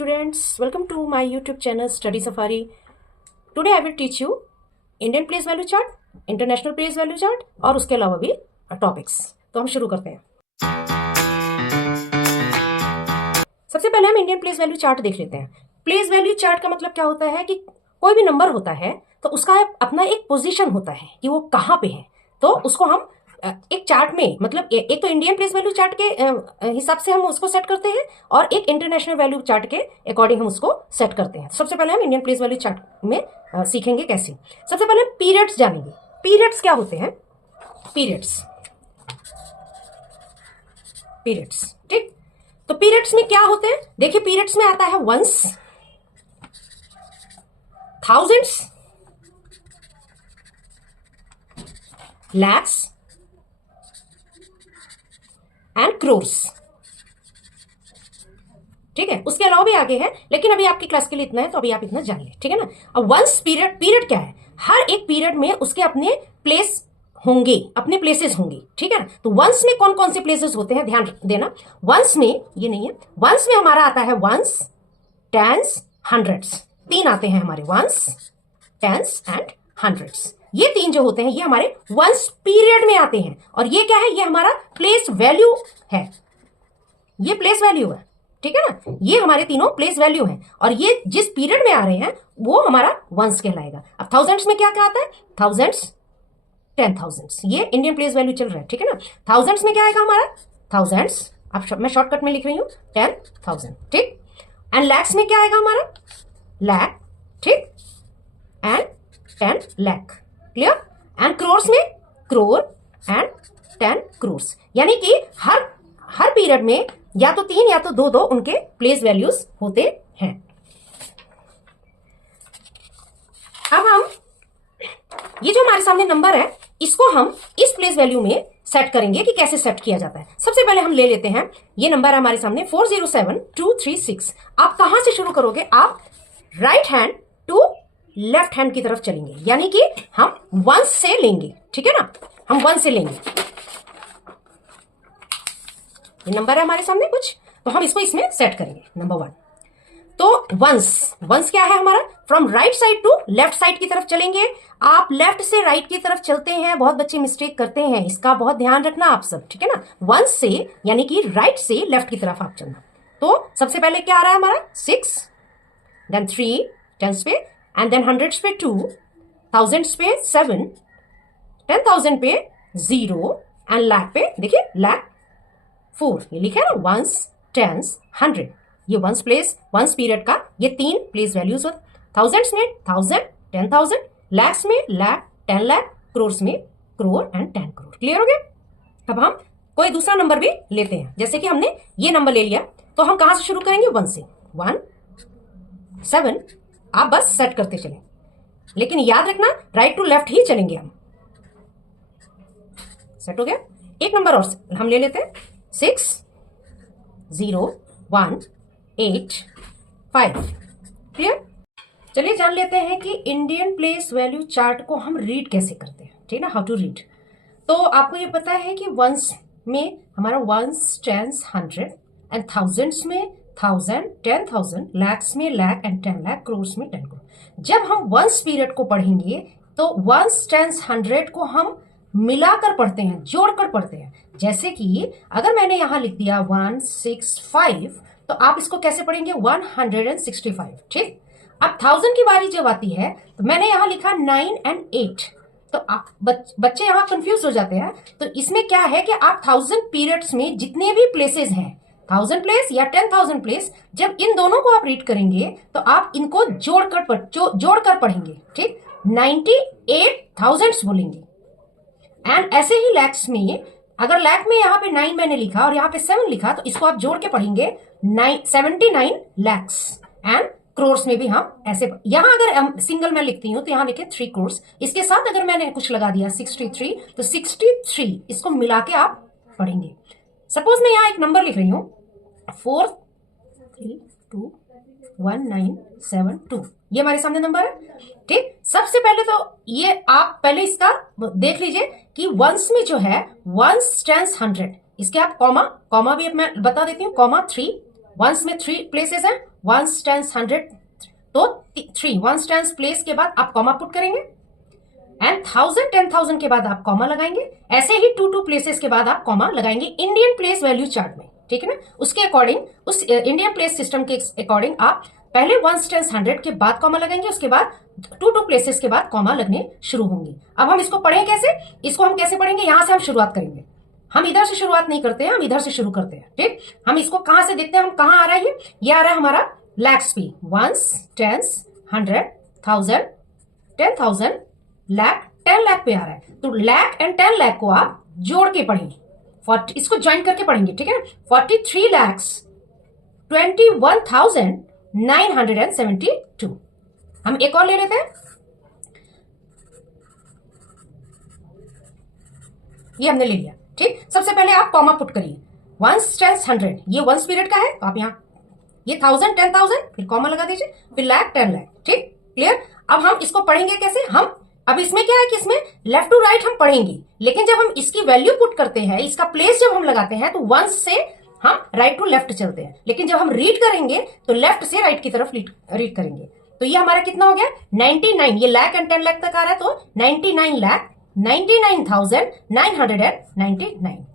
students, welcome to my YouTube channel Study Safari. Today I will teach you Indian place value chart, International place value chart और उसके अलावा भी topics. तो हम शुरू करते हैं. सबसे पहले हम इंडियन प्लेस वैल्यू चार्ट देख लेते हैं. प्लेस वैल्यू चार्ट का मतलब क्या होता है कि कोई भी नंबर होता है तो उसका अपना एक पोजीशन होता है कि वो कहाँ पे है. तो उसको हम एक चार्ट में मतलब एक तो इंडियन प्लेस वैल्यू चार्ट के हिसाब से हम उसको सेट करते हैं और एक इंटरनेशनल वैल्यू चार्ट के अकॉर्डिंग हम उसको सेट करते हैं. सबसे पहले हम इंडियन प्लेस वैल्यू चार्ट में सीखेंगे कैसे. सबसे पहले पीरियड्स जानेंगे. पीरियड्स क्या होते हैं? पीरियड्स ठीक. तो पीरियड्स में क्या होते हैं? देखिए पीरियड्स में आता है ones, thousands, lakhs and crores. ठीक है, उसके अलावा भी आगे है लेकिन अभी आपकी क्लास के लिए इतना है तो अभी आप इतना जान ले. ठीक है ना. अब वंस पीरियड क्या है? हर एक पीरियड में उसके अपने प्लेस होंगे, अपने प्लेसेस होंगे. ठीक है ना. तो वंस में कौन कौन से प्लेसेस होते हैं ध्यान देना. वंस में ये नहीं है. वंस में हमारा आता है वंस, टेंस, हंड्रेड्स. तीन आते हैं हमारे, वंस, टेंस एंड हंड्रेड्स. ये तीन जो होते हैं ये हमारे वंस पीरियड में आते हैं. और ये क्या है? ये हमारा प्लेस वैल्यू है. ये प्लेस वैल्यू है. ठीक है ना. ये हमारे तीनों प्लेस वैल्यू हैं और ये जिस पीरियड में आ रहे हैं वो हमारा वंस कहलाएगा. अब थाउजेंड्स में क्या क्या आता है? थाउजेंड्स, 10,000. ये इंडियन प्लेस वैल्यू चल रहा है. ठीक है ना. थाउजेंड्स में क्या आएगा हमारा? थाउजेंड्स. अब मैं शॉर्टकट में लिख रही हूं 10,000. ठीक. एंड लैक्स में क्या आएगा हमारा? लैक. ठीक. And 10 lakh. Clear. And crores में क्रोर एंड 10 क्रोर्स. यानी कि हर पीरियड में या तो तीन या तो दो उनके प्लेस वैल्यूज होते हैं. अब हम ये जो हमारे सामने नंबर है इसको हम इस प्लेस वैल्यू में सेट करेंगे कि कैसे सेट किया जाता है. सबसे पहले हम ले लेते हैं ये नंबर है हमारे सामने 407236. आप कहां से शुरू करोगे? आप right hand to left hand की तरफ चलेंगे. यानी कि हम वंस से लेंगे. ठीक है ना. हम वन से लेंगे. ये नंबर है हमारे सामने कुछ, तो हम इसको इसमें सेट करेंगे. नंबर 1. तो वंस क्या है हमारा? From right side to left side की तरफ चलेंगे. आप लेफ्ट से राइट की तरफ चलते हैं. बहुत बच्चे मिस्टेक करते हैं, इसका बहुत ध्यान रखना आप सब. ठीक है ना. वंस से यानी कि राइट से लेफ्ट की तरफ आप चलना. तो सबसे पहले क्या आ रहा है हमारा? 6, देन 3 टेंस पे, एंड देन हंड्रेड्स पे 2, थाउजेंड्स पे 7, 10,000 पे 0 एंड लाख पे देखिए लाख 4. ये लिखा है ना वंस, टेंस, 100. ये वंस प्लेस वंस पीरियड का ये तीन प्लेस वैल्यूज होते. थाउजेंड्स में 1000, 10,000, लैक्स में लाख, 10 लाख, क्रोर्स में क्रोर एंड 10 करोड़. क्लियर हो गया. अब हम कोई दूसरा नंबर भी लेते हैं. जैसे कि हमने ये नंबर ले लिया तो हम कहां से शुरू करेंगे? 1 से. 1, 7. आप बस सेट करते चलें लेकिन याद रखना राइट टू लेफ्ट ही चलेंगे हम. सेट हो गया. एक नंबर और हम ले लेते हैं 6, 0, 1, 8, 5. क्लियर. चलिए जान लेते हैं कि इंडियन प्लेस वैल्यू चार्ट को हम रीड कैसे करते हैं. ठीक है ना. How to read. तो आपको ये पता है कि वंस में हमारा वंस, टेंस, 100 एंड थाउजेंड्स में 1000, 10,000, लैक्स में लाख एंड 10 लाख, क्रोर्स में 10 करोड़. जब हम वंस पीरियड को पढ़ेंगे तो वंस, टेंस, 100 को हम मिलाकर पढ़ते हैं, जोड़कर पढ़ते हैं. जैसे कि अगर मैंने यहां लिख दिया 165 तो आप इसको कैसे पढ़ेंगे? 165. ठीक. अब 1000 की बारी जब आती है तो मैंने यहां लिखा 9 एंड 8. तो आप बच्चे यहां कंफ्यूज हो जाते हैं. तो इसमें क्या है कि आप 1000 पीरियड्स में जितने भी प्लेसेस हैं, 1000 प्लेस या 10,000 प्लेस, जब इन दोनों को आप रीड करेंगे तो आप इनको जोड़कर पढ़ेंगे. ठीक. 98,000 बोलेंगे. एंड ऐसे ही लैक्स में अगर लैक में यहां पे 9 मैंने लिखा और यहां पे 7 लिखा तो इसको आप जोड़ के पढ़ेंगे 79 लैक्स. एंड क्रोर्स में भी हम ऐसे यहां अगर सिंगल मैं लिखती हूं तो यहां लिखे 3 क्रोर्स. इसके साथ अगर मैंने कुछ लगा दिया 63 तो 63 इसको मिला के आप पढ़ेंगे. सपोज मैं यहां एक नंबर लिख रही हूं 4321972. ये हमारे सामने नंबर है. ठीक. सबसे पहले तो ये आप पहले इसका देख लीजिए कि वंस में जो है वंस, टेंस, 100 इसके आप कॉमा भी मैं बता देती हूँ. कॉमा 3, वंस में 3 प्लेसेस हैं, वंस, टेंस, 100, तो 3 वंस टेंस प्लेस के बाद आप कॉमा पुट करेंगे एंड 1000 10,000 के बाद आप कॉमा लगाएंगे। ऐसे ही 2 प्लेसेस के बाद आप कॉमा लगाएंगे इंडियन प्लेस वैल्यू चार्ट में, ठीक है ना। उसके अकॉर्डिंग, उस इंडियन प्लेस सिस्टम के अकॉर्डिंग आप पहले वंस, टेंस, 100 के बाद कॉमा लगाएंगे, उसके बाद 2 प्लेसेस के बाद कॉमा लगने शुरू होंगे। अब हम इसको पढ़ें कैसे, इसको हम कैसे पढ़ेंगे, यहां से हम शुरुआत करेंगे। हम इधर से शुरुआत नहीं करते हैं, हम इधर से शुरू करते हैं, ठीक। हम इसको कहां से देखते हैं, हम कहां आ रहा है, ये आ रहा है हमारा लैक्स पे, वंस, टेंस, 100, 1000, 10,000, लाख, 10 लाख पे आ रहा है। तो लाख एंड 10 लाख को आप जोड़ के पढ़ेंगे, 40, इसको ज्वाइन करके पढ़ेंगे, ठीक है ना। 43,21,972। हम एक और ले लेते हैं, ये हमने ले लिया, ठीक। सबसे पहले आप कॉमा पुट करिए, वंस, टेंस, 100, ये वंस पीरियड का है, तो आप यहां ये 1000, 10,000, फिर कॉमा लगा दीजिए, फिर लाख, 10 लाख, ठीक, क्लियर। अब हम इसको पढ़ेंगे कैसे, हम अब इसमें क्या है कि इसमें लेफ्ट टू राइट हम पढ़ेंगे, लेकिन जब हम इसकी वैल्यू पुट करते हैं, इसका प्लेस जब हम लगाते हैं, तो वंस से हम राइट टू लेफ्ट चलते हैं, लेकिन जब हम रीड करेंगे तो लेफ्ट से राइट की तरफ रीड करेंगे। तो ये हमारा कितना हो गया, 99, ये लाख एंड 10 लाख तक आ रहा है, तो 99,99,999।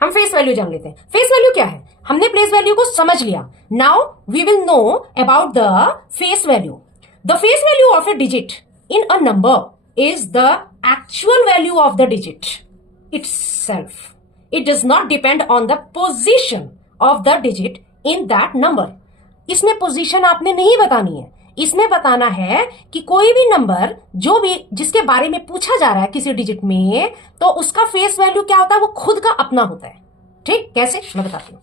हम फेस वैल्यू जान लेते हैं। फेस वैल्यू क्या है, हमने प्लेस वैल्यू को समझ लिया। Now we will know about the face value. The face value of a digit in a number is the actual value of the digit itself. It does not depend on the position of the digit in that number. इसमें position आपने नहीं बतानी है, इसमें बताना है कि कोई भी नंबर जो भी जिसके बारे में पूछा जा रहा है किसी डिजिट में, तो उसका फेस वैल्यू क्या होता है, वो खुद का अपना होता है, ठीक। कैसे, मैं बताती हूँ।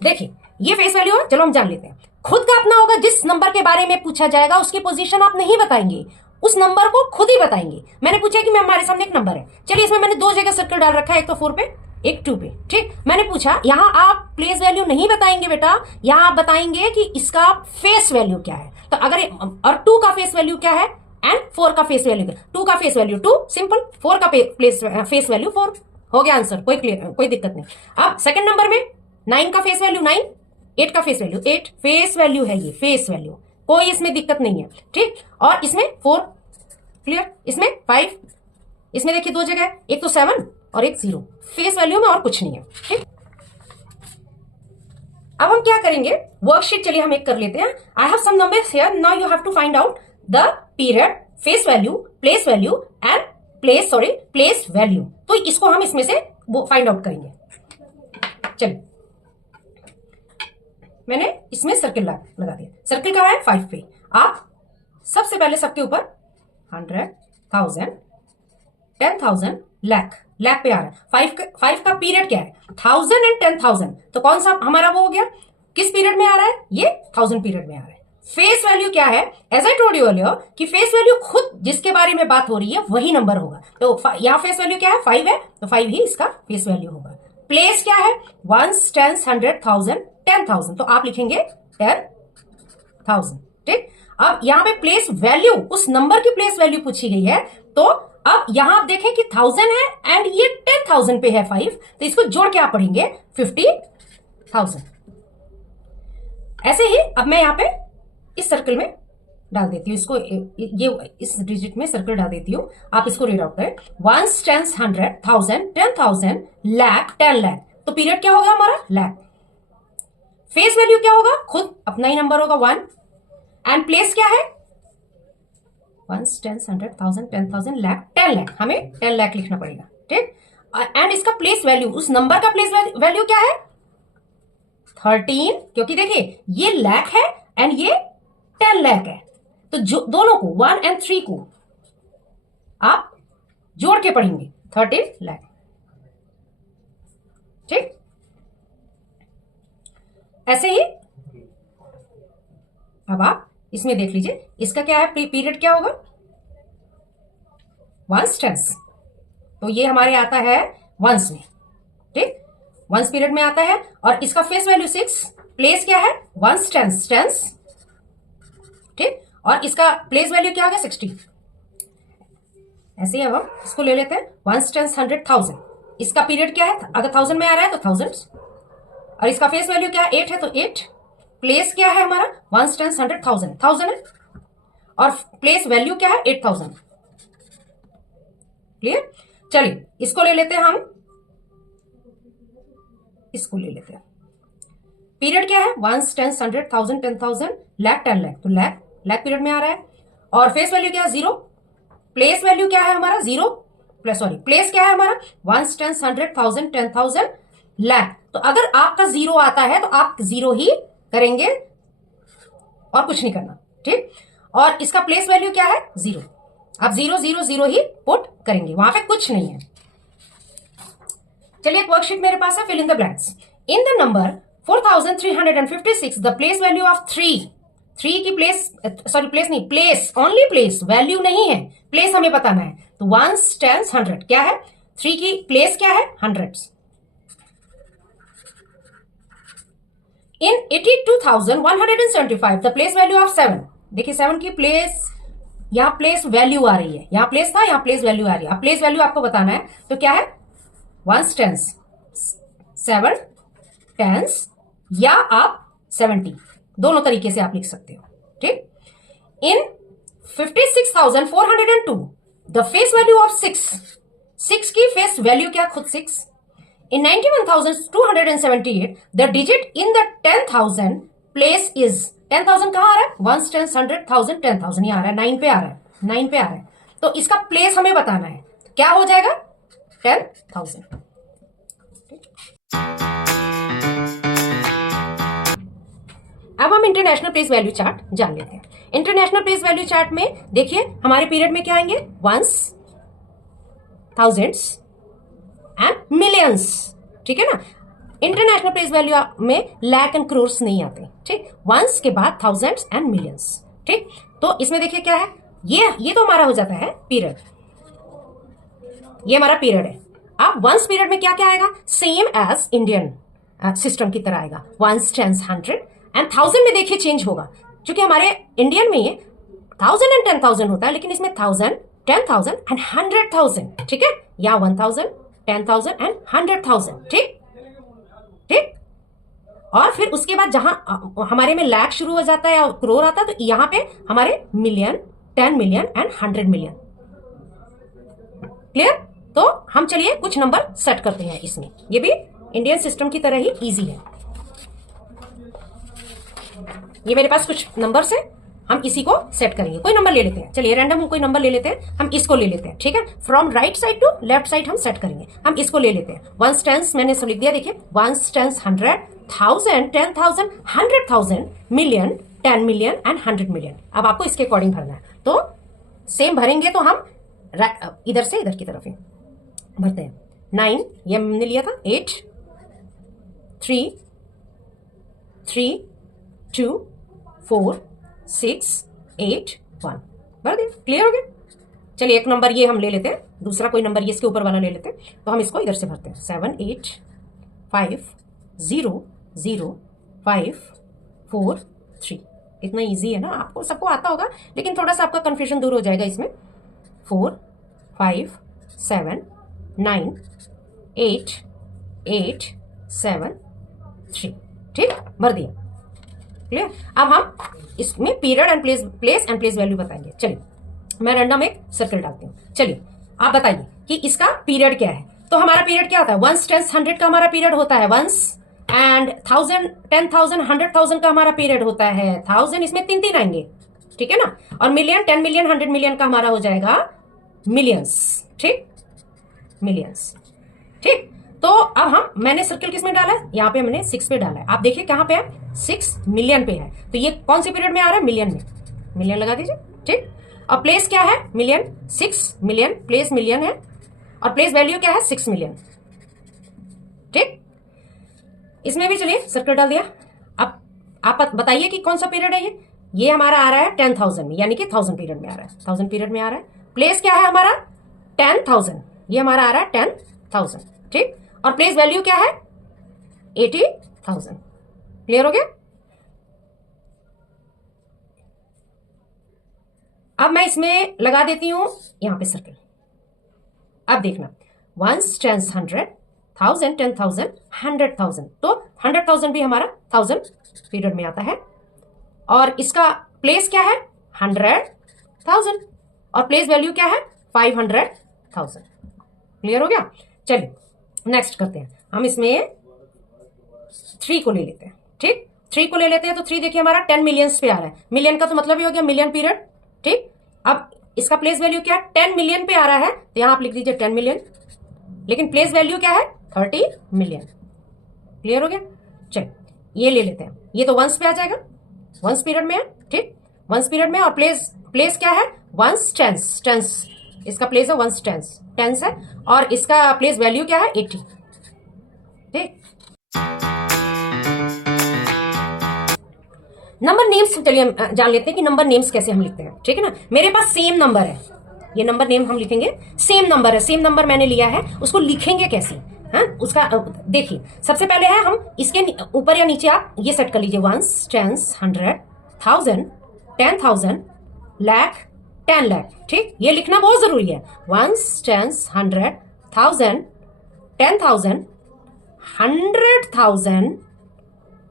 देखिए ये फेस वैल्यू है, चलो हम जान लेते हैं। खुद का अपना होगा, जिस नंबर के बारे में पूछा जाएगा उसकी पोजीशन आप नहीं बताएंगे, उस नंबर को खुद ही बताएंगे। मैंने पूछा कि मैं, हमारे सामने एक नंबर है, चलिए इसमें मैंने 2 जगह सर्कल डाल रखा है, एक तो 4 पे, एक 2 पे, ठीक। मैंने पूछा यहां आप प्लेस वैल्यू नहीं बताएंगे बेटा, यहां आप बताएंगे कि इसका फेस वैल्यू क्या है। तो अगर और 2 का फेस वैल्यू क्या है एंड 4 का फेस वैल्यू क्या, 2 का फेस वैल्यू 2 सिंपल, 4 का फेस वैल्यू 4, हो गया आंसर, कोई दिक्कत नहीं। अब सेकंड नंबर में 9 का फेस वैल्यू 9, 8 का फेस वैल्यू 8, फेस वैल्यू है ये, फेस वैल्यू, कोई इसमें दिक्कत नहीं है, ठीक। और इसमें 4, क्लियर। इसमें 5, इसमें देखिए 2 जगह, एक तो 7 और एक 0, फेस वैल्यू में और कुछ नहीं है, ठीक। अब हम क्या करेंगे, वर्कशीट चलिए हम एक कर लेते हैं। I have some numbers here, now you have to find out the period, face value, place value and place value. तो इसको हम इसमें से वो फाइंड आउट करेंगे। चलिए मैंने इसमें सर्किल लगा दिया, सर्किल कहाँ है, 5 पे। आप सबसे पहले सबके ऊपर 100, 1000, 10,000, लाख पे आ रहा है। 5 का पीरियड क्या है, 1000 एंड 10,000, तो कौन सा हमारा वो हो गया, किस पीरियड में आ रहा है, ये 1000 पीरियड में आ रहा है। फेस वैल्यू क्या है, as I told you earlier कि फेस वैल्यू खुद जिसके बारे में बात हो रही है वही नंबर होगा। तो यहाँ फेस वैल्यू क्या है, 5 है, तो 5 ही इसका फेस वैल्यू होगा। प्लेस क्या है, 1, 10, 100, 1000, 10,000, तो आप लिखेंगे 10,000, ठीक। अब यहाँ पे प्लेस वैल्यू, उस नंबर की प्लेस वैल्यू पूछी गई है, तो अब यहां आप देखें कि 1000 है एंड ये 10,000 पे है 5, तो इसको जोड़ के आप पढ़ेंगे 50,000। ऐसे ही अब मैं यहां पे इस सर्कल में डाल देती हूँ, इसको ये इस डिजिट में सर्कल डाल देती हूँ, आप इसको रीड आउट करें। 1, 10, 100, 1000, 10,000, लाख, 10 लाख, तो पीरियड क्या होगा हमारा, लाख। फेस वैल्यू क्या होगा, खुद अपना ही नंबर होगा 1, एंड प्लेस क्या है, 1, 10, 100, 1000, 10,000, लाख, 10 लाख, हमें 10 लाख लिखना पड़ेगा, ठीक। एंड इसका प्लेस वैल्यू, उस नंबर का प्लेस वैल्यू क्या है, 13, क्योंकि देखिए ये लाख है एंड ये 10 लाख है, तो जो दोनों को 1 और 3 को आप जोड़ के पढ़ेंगे 13 लाख, ठीक। ऐसे ही अब आप इसमें देख लीजिए, इसका क्या है, पीरियड क्या होगा, 1 टेंस, तो ये हमारे आता है वंस में, ठीक, वंस पीरियड में आता है। और इसका फेस वैल्यू 6, प्लेस क्या है, 1 टेंस, ठीक, और इसका प्लेस वैल्यू क्या होगा, 60। ऐसे ही अब हम इसको ले लेते हैं, 1 टेंस, 100, 1000, इसका पीरियड क्या है, अगर 1000 में आ रहा है तो थाउजेंड्स, और इसका फेस वैल्यू क्या है 8 है तो 8। प्लेस क्या है हमारा 1 10 100 1000 1000 है, और प्लेस वैल्यू क्या है 8000। क्लियर। चलिए इसको ले लेते हैं हम, इसको ले लेते हैं। पीरियड क्या है 1 10 100 1000 10,000 लाख 10 लाख, तो लाख लाख पीरियड में आ रहा है। और फेस वैल्यू क्या है 0। प्लेस वैल्यू क्या है हमारा 0, प्लस सॉरी प्लेस क्या है हमारा 1 10 100 1000 10,000 लाख। तो अगर आपका 0 आता है तो आप 0 ही करेंगे और कुछ नहीं करना, ठीक। और इसका प्लेस वैल्यू क्या है 0, आप 0 0 0 ही पुट करेंगे, वहां पे कुछ नहीं है। चलिए एक वर्कशीट मेरे पास है, fill in the blanks. In the number 4356 the place value of 3 की प्लेस, सॉरी प्लेस नहीं, प्लेस ओनली प्लेस, वैल्यू नहीं है, प्लेस हमें बताना है। तो 1 10 100 क्या है, 3 की प्लेस क्या है 100। इन 82,175 द प्लेस वैल्यू ऑफ 7, देखिए 7 की प्लेस, यहां प्लेस वैल्यू आ रही है, यहां प्लेस था यहां प्लेस वैल्यू आ रही है। अब प्लेस वैल्यू आपको बताना है, तो क्या है 1 10 7 10 या आप 70, दोनों तरीके से आप लिख सकते हो, ठीक। इन 56,402 द फेस वैल्यू ऑफ 6 की फेस वैल्यू क्या, खुद 6। इन 91,278 the digit in the 10,000 place is, 10,000 कहां आ रहा है 1 10 100 1000 10,000 आ रहा है, 9 पे आ रहा है, 9 पे आ रहा है। तो इसका प्लेस हमें बताना है, क्या हो जाएगा 10,000। अब हम इंटरनेशनल प्लेस वैल्यू चार्ट जान लेते हैं। इंटरनेशनल प्लेस वैल्यू चार्ट में देखिए हमारे पीरियड में क्या आएंगे, वंस, थाउजेंड्स एंड मिलियंस, ठीक है ना। इंटरनेशनल प्लेस वैल्यू में लैक एंड क्रोर्स नहीं आते, ठीक। वंस के बाद थाउजेंड्स एंड मिलियंस, ठीक। तो इसमें देखिए क्या है, ये तो हमारा हो जाता है पीरियड, ये हमारा पीरियड है। अब वंस पीरियड में क्या क्या आएगा, सेम एज इंडियन सिस्टम की तरह आएगा, 1 10 100 एंड 1000 में देखिए चेंज होगा, क्योंकि हमारे इंडियन में ये 1000 एंड 10,000 होता है, लेकिन इसमें 1000 10,000 एंड 100,000, ठीक है, या 1000 10,000 एंड 100,000, ठीक ठीक। और फिर उसके बाद जहां हमारे में लाख शुरू हो जाता है और करोड़ आता है, तो यहां पे हमारे million, 10 million and 100 million. Clear. तो हम चलिए कुछ नंबर सेट करते हैं इसमें, ये भी इंडियन सिस्टम की तरह ही इजी है। ये मेरे पास कुछ नंबर्स है, हम इसी को सेट करेंगे। कोई नंबर ले लेते हैं, चलिए रैंडम हम कोई नंबर ले लेते हैं, हम इसको ले लेते हैं, ठीक है। From right side to left side हम सेट करेंगे। हम इसको ले लेते हैं, 1 10 मैंने सब लिख दिया, देखिए 1 10 100 1000 10,000 100,000 मिलियन 10 मिलियन एंड 100 मिलियन। अब आपको इसके अकॉर्डिंग भरना है, तो सेम भरेंगे तो हम इधर से इधर की तरफ ही भरते हैं। 9 ये हमने लिया था, 8 3 3 2 4 6 8 1 भर दिया। क्लियर हो गया। चलिए एक नंबर ये हम ले लेते हैं, दूसरा कोई नंबर ये इसके ऊपर वाला ले लेते हैं, तो हम इसको इधर से भरते हैं। 7 8 5 0 0 5 4 3। इतना इजी है ना, आपको सबको आता होगा, लेकिन थोड़ा सा आपका कंफ्यूजन दूर हो जाएगा इसमें। 4 5 7 9 8 8 7 3, ठीक, भर दिया। क्लियर। अब हम इसमें period and place and place value बताएंगे। चलिए मैं रैंडम एक सर्कल डालती हूँ। चलिए आप बताइए कि इसका पीरियड क्या है। तो हमारा पीरियड क्या होता है, 1 10 100 का हमारा पीरियड होता है वंस, एंड 1000 10,000 100,000 का हमारा पीरियड होता है 1000, इसमें 3 3 आएंगे, ठीक है ना। और मिलियन 10 मिलियन 100 मिलियन का हमारा हो जाएगा मिलियंस, ठीक, मिलियंस, ठीक। तो अब हम, मैंने सर्कल किस में डाला है, यहाँ पे मैंने 6 पे डाला है। आप देखिए कहां पे है, 6 मिलियन पे है, तो ये कौन से पीरियड में आ रहा है, मिलियन में, मिलियन लगा दीजिए, ठीक। और प्लेस क्या है, मिलियन, 6 मिलियन, प्लेस मिलियन है, और प्लेस वैल्यू क्या है 6 मिलियन, ठीक। इसमें भी चलिए सर्कल डाल दिया। अब आप बताइए कि कौन सा पीरियड है ये हमारा आ रहा है 10,000 में, यानी कि 1000 पीरियड में आ रहा है, 1000 पीरियड में आ रहा है। प्लेस क्या है हमारा 10,000, ये हमारा आ रहा है 10,000, ठीक। और प्लेस वैल्यू क्या है 80,000। क्लियर हो गया। अब मैं इसमें लगा देती हूं यहां पे सर्कल। अब देखना वंस, टेंस, 100, 1000, 10,000, 100,000। तो 100,000 भी हमारा 1000 पीरियड में आता है। और इसका प्लेस क्या है? 100,000 और प्लेस वैल्यू क्या है? 500,000। क्लियर हो गया? चलिए नेक्स्ट करते हैं। हम इसमें 3 को ले लेते हैं। ठीक, 3 को ले लेते हैं। तो 3 देखिए हमारा 10 मिलियंस पे आ रहा है। मिलियन का तो मतलब ही हो गया मिलियन पीरियड। ठीक, अब इसका प्लेस वैल्यू क्या है? 10 मिलियन पे आ रहा है, तो यहां आप लिख दीजिए 10 मिलियन, लेकिन प्लेस वैल्यू क्या है? 30 मिलियन। क्लियर हो गया? चलिए ये ले लेते हैं। ये तो वंस पे आ जाएगा, वंस पीरियड में है। ठीक, वंस पीरियड में। और प्लेस क्या है? वंस, टेंस, टेंस इसका प्लेस है, वंस, टेंस, टेंस है। और इसका प्लेस वैल्यू क्या है? 80। ठीक, नंबर नेम्स चलिए हम जान लेते हैं कि नंबर नेम्स कैसे हम लिखते हैं। ठीक है ना, मेरे पास सेम नंबर है, ये नंबर नेम हम लिखेंगे। सेम नंबर है, सेम नंबर मैंने लिया है, उसको लिखेंगे कैसे? हाँ, उसका देखिए सबसे पहले है हम इसके ऊपर या नीचे आप ये सेट कर लीजिए, वंस, टेंस, 100, 1000, 10,000, लाख, 10 लाख। ठीक, ये लिखना बहुत जरूरी है। Ones, tens, 100, 1000, 10,000, 100,000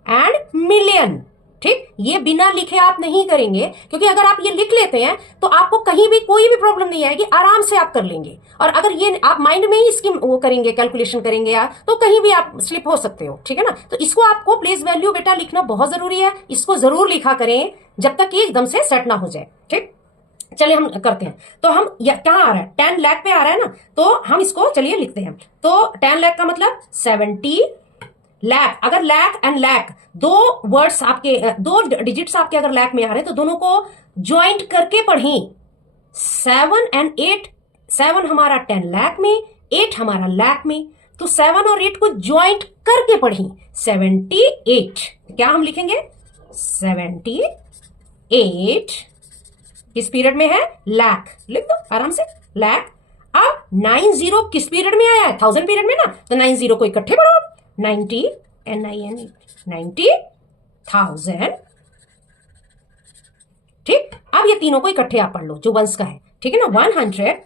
and million. ठीक, ये बिना लिखे आप नहीं करेंगे, क्योंकि अगर आप ये लिख लेते हैं तो आपको कहीं भी कोई भी प्रॉब्लम नहीं आएगी, आराम से आप कर लेंगे। और अगर ये आप माइंड में ही इसकी वो करेंगे, कैलकुलेशन करेंगे या तो कहीं भी आप स्लिप हो सकते हो। ठीक है ना, तो इसको आपको प्लेस वैल्यू बेटा लिखना बहुत जरूरी है, इसको जरूर लिखा करें जब तक कि एकदम से सेट ना हो जाए। ठीक, चलिए हम करते हैं। तो हम कहाँ आ रहा है? 10 लाख पे आ रहा है ना, तो हम इसको चलिए लिखते हैं। तो 10 लाख का मतलब 70 लाख। अगर लैख एंड लैख दो वर्ड्स आपके, दो डिजिट्स आपके अगर लैख में आ रहे हैं तो दोनों को ज्वाइंट करके पढ़ें। 7 एंड 8, 7 हमारा 10 लाख में, 8 हमारा लाख में, तो 7 और 8 को ज्वाइंट करके पढ़ें। 78, क्या हम लिखेंगे? 78 किस पीरियड में है? लाख। लिख दो आराम से, लाख। अब 90 किस पीरियड में आया है? 1000 पीरियड में ना, तो 90 को इकट्ठे पढ़ो। 90 NIN 90,000। ठीक, अब ये तीनों को इकट्ठे आप पढ़ लो जो वंस का है। ठीक है ना, 100,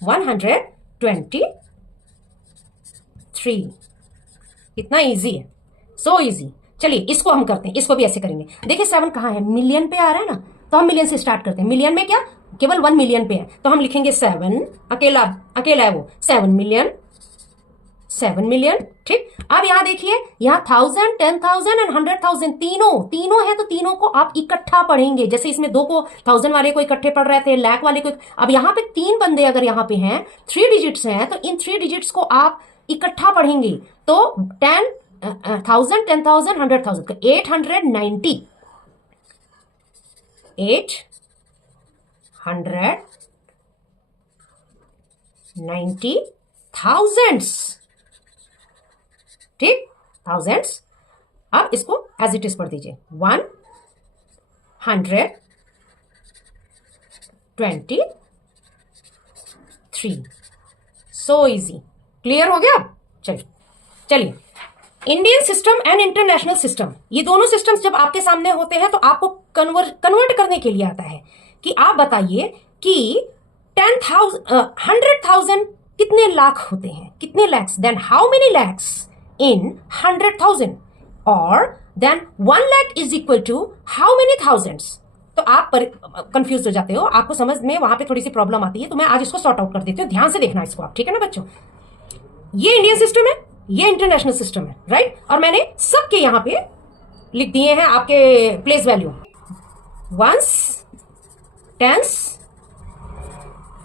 123। इतना इजी है, सो इजी। चलिए इसको हम करते हैं, इसको भी ऐसे करेंगे। देखिए 7 कहाँ है? मिलियन पे आ रहा है ना, तो हम मिलियन से स्टार्ट करते हैं। मिलियन में क्या? केवल 1 मिलियन पे है, तो हम लिखेंगे 7, अकेला है वो, 7 मिलियन, 7 मिलियन। ठीक, अब यहां देखिए, यहाँ 1000, 10,000 एंड 100,000 तीनों है, तो तीनों को आप इकट्ठा पढ़ेंगे। जैसे इसमें 2 को 1000 वाले को इकट्ठे पढ़ रहे थे, लाख वाले को। अब यहाँ पे 3 बंदे अगर यहाँ पे हैं, 3 डिजिट्स हैं, तो इन 3 डिजिट्स को आप इकट्ठा पढ़ेंगे। तो 10,000, 10,000, 100,000 890, 890 थाउजेंड्स। ठीक, थाउजेंड्स। अब इसको एज इट इज पढ़ दीजिए, 123। So easy. क्लियर हो गया? चलिए Indian system and international system, ये दोनों सिस्टम्स जब आपके सामने होते हैं तो आपको कन्वर्ट करने के लिए आता है कि आप बताइए कि 100,000 कितने लाख होते हैं? कितने lakhs? Then how many lakhs in 100,000? और then 1 lakh is equal to how many thousands? तो आप कंफ्यूज हो जाते हो, आपको समझ में वहां पे थोड़ी सी प्रॉब्लम आती है, तो मैं आज इसको सॉर्ट आउट कर देती हूँ। ध्यान से देखना इसको आप, ठीक है ना बच्चों? ये इंडियन सिस्टम है, ये इंटरनेशनल सिस्टम है, राइट? और मैंने सबके यहां पे लिख दिए हैं आपके place value, ones, tens,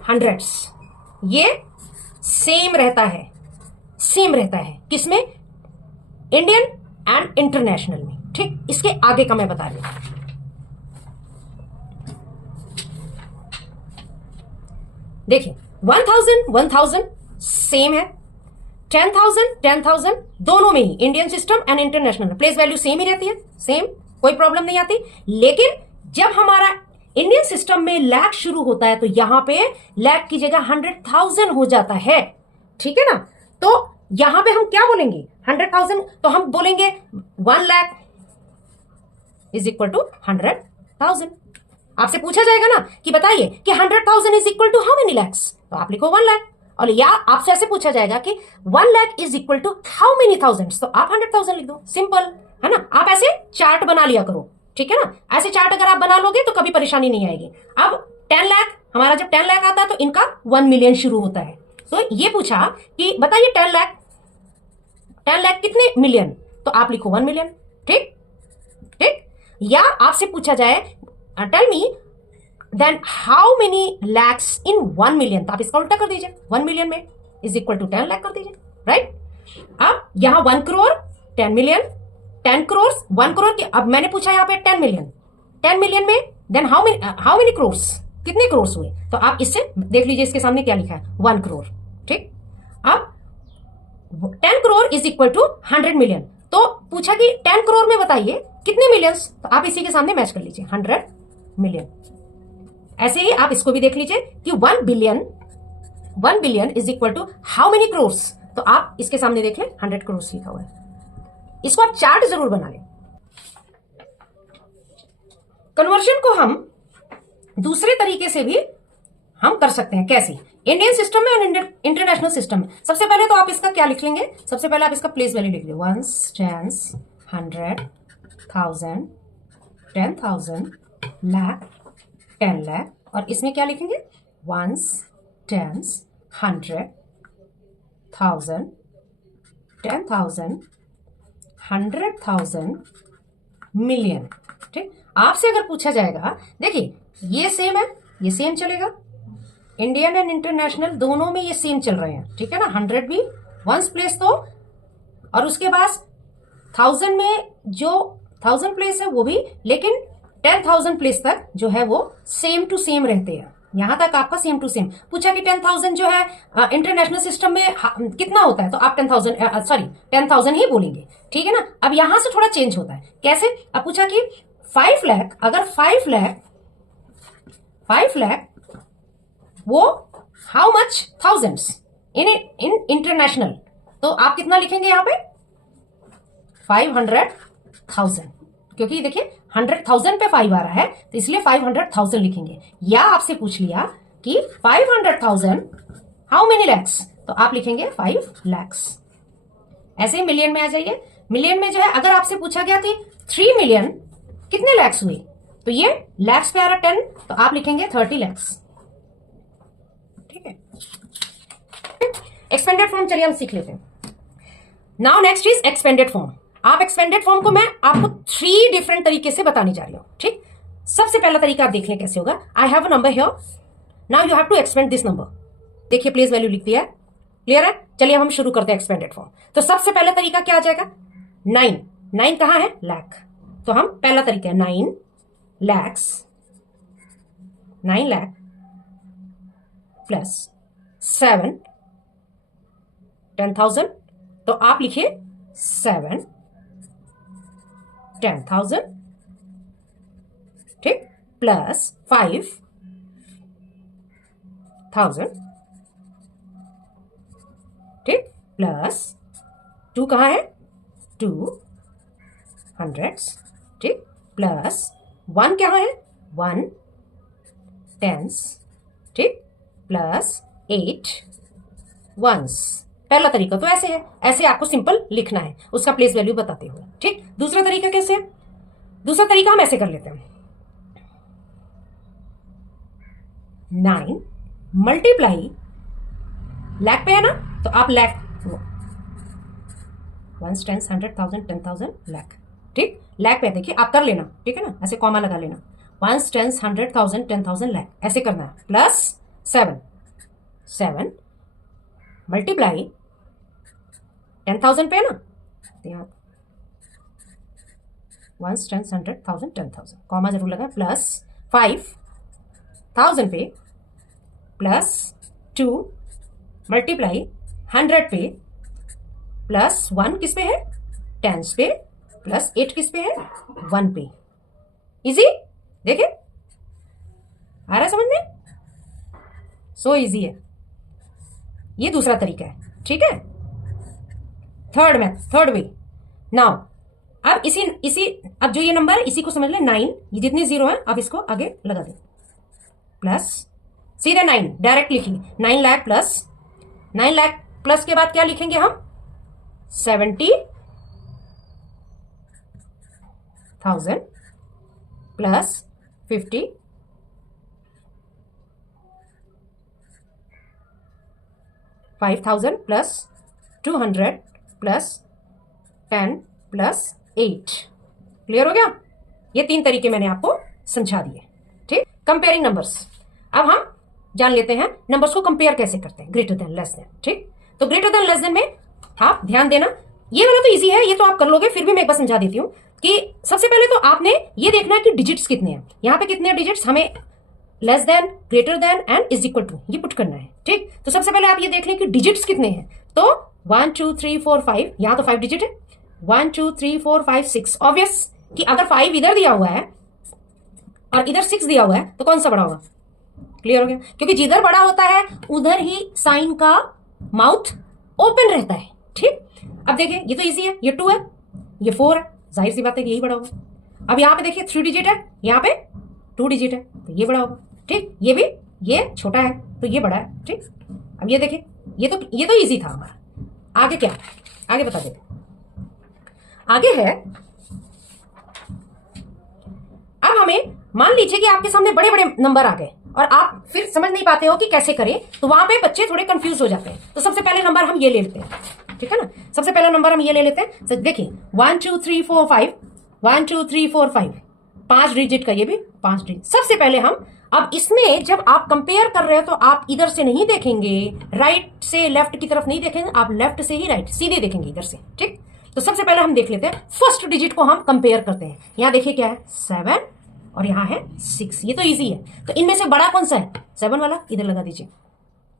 hundreds. ये सेम रहता है, किसमें? इंडियन एंड इंटरनेशनल में। ठीक, इसके आगे का मैं बता रही हूं। देखिए 1000 सेम है, 10,000 दोनों में ही Indian system and international place value same ही रहती है, सेम, कोई प्रॉब्लम नहीं आती। लेकिन जब हमारा इंडियन सिस्टम में लाख शुरू होता है तो यहां पे लाख की जगह 100,000 हो जाता है, ठीक है ना? तो यहां पे हम क्या बोलेंगे? 100,000, तो हम बोलेंगे 1 लाख इज इक्वल टू 100,000। आपसे पूछा जाएगा ना कि बताइए कि 100,000 is equal to how many lakhs, तो आप लिखो 1 लाख। और या आपसे ऐसे पूछा जाएगा कि 1 lakh is equal to how many thousands, तो आप 100,000 लिख दो, सिंपल है ना। आप ऐसे चार्ट बना लिया करो, ठीक है ना। ऐसे चार्ट अगर आप बना लोगे तो कभी परेशानी नहीं आएगी। अब 10 लाख, हमारा जब 10 लाख आता है तो इनका 1 मिलियन शुरू होता है। तो ये पूछा कि बताइए 10 लाख कितने मिलियन, तो आप लिखो 1 मिलियन, ठीक ठीक। या आपसे पूछा जाए tell me then how many lakhs in 1 million, तो आप इसका उल्टा कर दीजिए, 1 मिलियन में इज इक्वल टू 10 लाख कर दीजिए, राइट। अब यहां 1 करोड़ 10 मिलियन, 10 करोड़ 1 करोड़ की, अब मैंने पूछा यहां पे 10 मिलियन, 10 मिलियन में देन हाउ मेनी करोड़, कितने करोड़ हुए, तो आप इससे देख लीजिए इसके सामने क्या लिखा है 1 करोड़, ठीक। अब 10 crore is equal to 100 million, तो पूछा कि 10 करोड़ में बताइए कितने मिलियंस, तो आप इसी के सामने मैच कर लीजिए 100 मिलियन। ऐसे ही आप इसको भी देख लीजिए कि 1 billion is equal to how many crore, तो आप इसके सामने देख लें 100 करोड़ लिखा हुआ है। इसको आप चार्ट जरूर बना लें। कन्वर्जन को हम दूसरे तरीके से भी हम कर सकते हैं, कैसे, इंडियन सिस्टम में और इंटरनेशनल सिस्टम में। सबसे पहले तो आप इसका क्या लिख लेंगे, सबसे पहले आप इसका प्लेस वैल्यू लिख लीजिए, 1 10 100 1000 10,000 लाख 10 लाख, और इसमें क्या लिखेंगे 1 10 100 1000 10,000 100,000 मिलियन, ठीक। आपसे अगर पूछा जाएगा, देखिए ये सेम है, ये सेम चलेगा, इंडियन एंड इंटरनेशनल दोनों में ये सेम चल रहे हैं, ठीक है ना। 100 भी 1 प्लेस तो, और उसके बाद 1000 में जो 1000 प्लेस है वो भी, लेकिन 10,000 प्लेस तक जो है वो सेम टू सेम रहते हैं। यहां तक आपका सेम टू सेम। पूछा कि 10,000 जो है इंटरनेशनल सिस्टम में कितना होता है, तो आप 10,000 ही बोलेंगे, ठीक है ना। अब यहां से थोड़ा चेंज होता है, कैसे, अब पूछा कि 5 लाख, अगर 5 लाख वो how much thousands in international, तो आप कितना लिखेंगे यहां पे 500,000, क्योंकि देखिए 100,000 पे 5 आ रहा है तो इसलिए 500,000 लिखेंगे। या आपसे पूछ लिया कि 500,000 हाउ मेनी लैक्स, तो आप लिखेंगे 5 लैक्स। ऐसे ही मिलियन में आ जाइए, मिलियन में जो है अगर आपसे पूछा गया कि 3 मिलियन कितने लैक्स हुए, तो ये लैक्स पे आ रहा 10, तो आप लिखेंगे 30 लैक्स, ठीक है। एक्सपेंडेड फॉर्म चलिए हम सीख लेते हैं। Now next is expanded form. आप एक्सपेंडेड फॉर्म को मैं आपको 3 डिफरेंट तरीके से बताने जा रही हूं, ठीक। सबसे पहला तरीका आप देख लें कैसे होगा। I have a number here, now you have to expand this number. देखिए प्लेस वैल्यू लिख दिया है, क्लियर है। चलिए हम शुरू करते हैं एक्सपेंडेड फॉर्म। तो सबसे पहला तरीका क्या आ जाएगा, 9 कहां है, लाख, तो हम पहला तरीका है 9 लाख प्लस 7 10,000, तो आप लिखिए 7 10,000, ठीक, प्लस 5,000, ठीक, प्लस 2 कहां है 200, ठीक, प्लस 1 क्या है 1 10, ठीक, प्लस 8 1s। पहला तरीका तो ऐसे है, ऐसे आपको सिंपल लिखना है उसका प्लेस वैल्यू बताते हुए, ठीक। दूसरा तरीका कैसे है, दूसरा तरीका हम ऐसे कर लेते हैं, 9 मल्टीप्लाई लाख पे है ना, तो आप लाख 1 10 100,000 10,000 लाख, ठीक, लाख पे देखिए आप कर लेना, ठीक है ना, ऐसे कॉमा लगा लेना, 1 10 100,000 10,000 लाख ऐसे करना है, प्लस 7 मल्टीप्लाई 10,000 पे है ना, 1 10 100,000 10,000 कॉमा जरूर लगा, प्लस 5,000 पे, प्लस 2 मल्टीप्लाई 100 पे, प्लस 1 किस पे है 10 पे, प्लस 8 किस पे है 1 पे। इजी, देखिए आ रहा है समझ में, सो इजी है। ये दूसरा तरीका है, ठीक है। थर्ड वे, नाउ अब इसी अब जो ये नंबर है इसी को समझ लें 9, ये जितने जीरो है अब इसको आगे लगा दें, प्लस सीधे 9 डायरेक्ट लिखेंगे। 9 लाख प्लस 9 लाख प्लस के बाद क्या लिखेंगे हम 70,000 plus 50 5,000 plus 200 plus 10 plus 8। Clear हो गया? ये 3 तरीके मैंने आपको समझा दिए। ठीक, कंपेयरिंग नंबर्स। अब हम जान लेते हैं नंबर्स को कंपेयर कैसे करते हैं, ग्रेटर देन लेस देन। ठीक, तो ग्रेटर देन लेस देन में आप ध्यान देना, ये वाला तो इजी है, ये तो आप कर लोगे, फिर भी मैं एक बार समझा देती हूं कि सबसे पहले तो आपने ये देखना है कि डिजिट्स कितने हैं। यहां पे कितने डिजिट्स, हमें less than, greater than and is equal to ये पुट करना है। ठीक, तो सबसे पहले आप ये देख लें कि डिजिट्स कितने हैं। तो 1 2 3 4 5, यहां तो 5 डिजिट है। 1 2 3 4 5 6। ऑब्वियस कि अगर 5 इधर दिया हुआ है और इधर 6 दिया हुआ है तो कौन सा बड़ा होगा? क्लियर हो गया? क्योंकि जिधर बड़ा होता है उधर ही साइन का माउथ ओपन रहता है। ठीक, अब देखिए ये तो इजी है, ये 2 है, ये 4 है, जाहिर सी बात है कि यही बड़ा होगा। अब यहां पे देखिए 3 डिजिट है, यहां पे 2 डिजिट है, तो ये बड़ा होगा। ठीक, ये भी, ये छोटा है तो ये बड़ा है। ठीक, अब ये देखिए ये तो इजी था हमारा। आगे क्या, आगे बता देते। आगे है, अब हमें मान लीजिए कि आपके सामने बड़े बड़े नंबर आ गए और आप फिर समझ नहीं पाते हो कि कैसे करें, तो वहां पे बच्चे थोड़े कंफ्यूज हो जाते हैं। तो सबसे पहले नंबर हम ये ले लेते हैं। ठीक है ना, सबसे पहला नंबर हम ये ले लेते हैं। देखिए 1 2 3 4 5, 1 2 3 4 5, 5 डिजिट का, ये भी 5 डिजिट। सबसे पहले हम, अब इसमें जब आप कंपेयर कर रहे हो तो आप इधर से नहीं देखेंगे, राइट से लेफ्ट की तरफ नहीं देखेंगे, आप लेफ्ट से ही राइट सीधे देखेंगे इधर से। ठीक, तो सबसे पहले हम देख लेते हैं, फर्स्ट डिजिट को हम कंपेयर करते हैं। यहां देखिए क्या है 7 और यहां है 6। ये तो इजी है, तो इनमें से बड़ा कौन सा है? 7 वाला, इधर लगा दीजिए।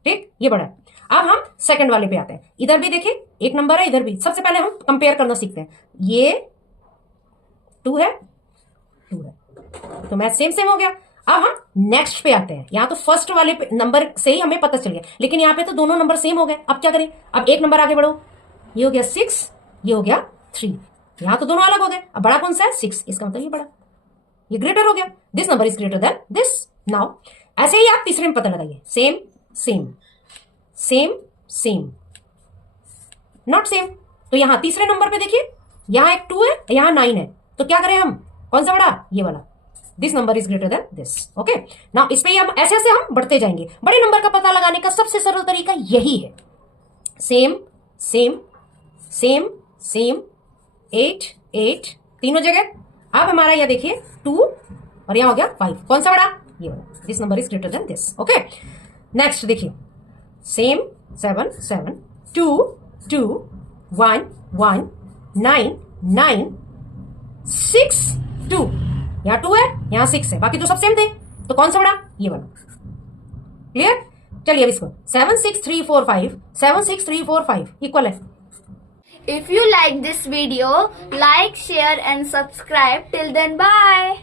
ठीक, ये बड़ा है। अब हम सेकंड वाले पे आते हैं। इधर भी देखिए एक नंबर है, इधर भी। सबसे पहले हम कंपेयर करना सीखते हैं। ये 2 है, 2 है, तो मैथ सेम सेम हो गया। अब हम नेक्स्ट पे आते हैं। यहां तो फर्स्ट वाले नंबर से ही हमें पता चल गया, लेकिन यहां पे तो दोनों नंबर सेम हो गए। अब क्या करें? अब एक नंबर आगे बढ़ो, ये हो गया 6, ये हो गया 3। यहां तो दोनों अलग हो गए। अब बड़ा कौन सा है? 6, इसका मतलब ये बड़ा, ये ग्रेटर हो गया। This number is greater than this. Now ऐसे ही आप तीसरे में पता लगाइए, same same same same, not same. तो यहां तीसरे नंबर पे देखिए, यहां एक 2 है, यहां 9 है, तो क्या करें हम? कौन सा बड़ा? ये वाला। This number is greater than this. Okay, now इस पे ही हम ऐसे ऐसे हम बढ़ते जाएंगे। बड़े नंबर का पता लगाने का सबसे सरल तरीका यही है, सेम सेम सेम सेम, 8 8 तीनों जगह। अब हमारा यह देखिए 2 और यहां हो गया 5, कौन सा बड़ा? ये वाला। This number is greater than this. Okay, next देखिए, सेम 7 7, 2 2, 1 1, 9 9, 6 2। यहां 2 है, यहां 6 है, बाकी तो सब सेम थे, तो कौन सा बड़ा? ये वाला। क्लियर? चलिए अब इसको 7 6 3 4 5, 7 6 3 4 5 इक्वल है। If you like this video, like, share and subscribe. Till then, bye.